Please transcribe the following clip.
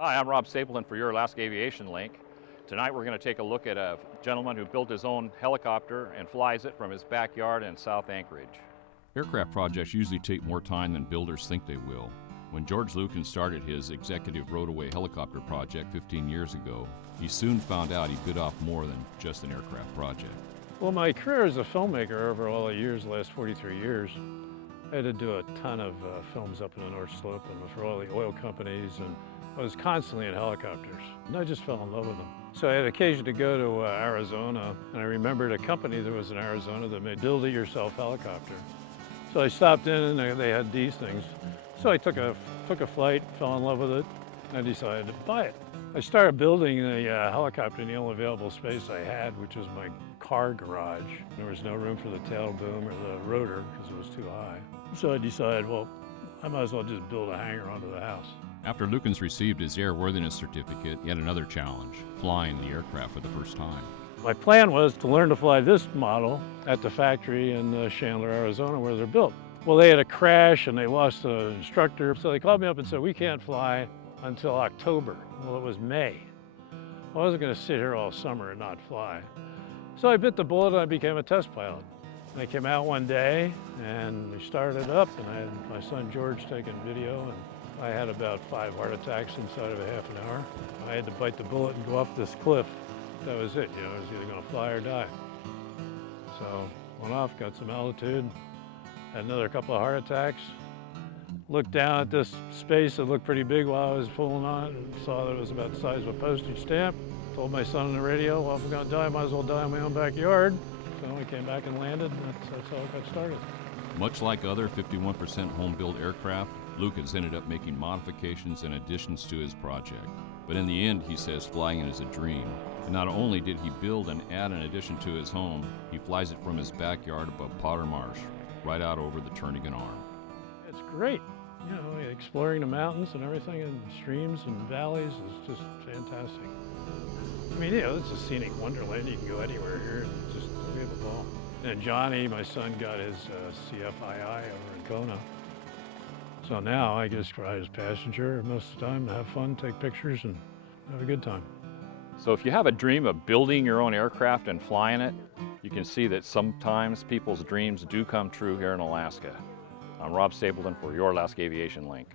Hi, I'm Rob Stapleton for your Alaska Aviation Link. Tonight we're going to take a look at a gentleman who built his own helicopter and flies it from his backyard in South Anchorage. Aircraft projects usually take more time than builders think they will. When George Lucan started his executive roadaway helicopter project 15 years ago, he soon found out he bit off more than just an aircraft project. Well, my career as a filmmaker over all the years, the last 43 years, I had to do a ton of films up in the North Slope and for all the oil companies, and I was constantly in helicopters, and I just fell in love with them. So I had occasion to go to Arizona, and I remembered a company that was in Arizona that made build-it-yourself helicopter. So I stopped in, and they had these things. So I took a flight, fell in love with it, and I decided to buy it. I started building the helicopter in the only available space I had, which was my car garage. There was no room for the tail boom or the rotor because it was too high. So I decided, well, I might as well just build a hangar onto the house. After Lucan's received his airworthiness certificate, he had another challenge, flying the aircraft for the first time. My plan was to learn to fly this model at the factory in Chandler, Arizona, where they're built. Well, they had a crash and they lost an instructor, so they called me up and said, we can't fly until October. Well, it was May. I wasn't going to sit here all summer and not fly. So I bit the bullet and I became a test pilot. I came out one day and we started up, and I had my son George taking video, and I had about 5 heart attacks inside of a half an hour. I had to bite the bullet and go off this cliff. That was it, I was either going to fly or die. So went off, got some altitude, had another couple of heart attacks, looked down at this space that looked pretty big while I was pulling on it, and saw that it was about the size of a postage stamp. Told my son on the radio, well, if I'm going to die, I might as well die in my own backyard. So we came back and landed, and that's how it got started. Much like other 51% home-built aircraft, Lucan's ended up making modifications and additions to his project. But in the end, he says flying it is a dream. And not only did he build and add an addition to his home, he flies it from his backyard above Potter Marsh, right out over the Turnagain Arm. It's great. Exploring the mountains and everything, and streams and valleys is just fantastic. I mean, it's a scenic wonderland. You can go anywhere here and just we have a ball. And Johnny, my son, got his CFII over in Kona. So now I just ride as passenger most of the time, have fun, take pictures, and have a good time. So if you have a dream of building your own aircraft and flying it, you can see that sometimes people's dreams do come true here in Alaska. I'm Rob Stapleton for your Alaska Aviation Link.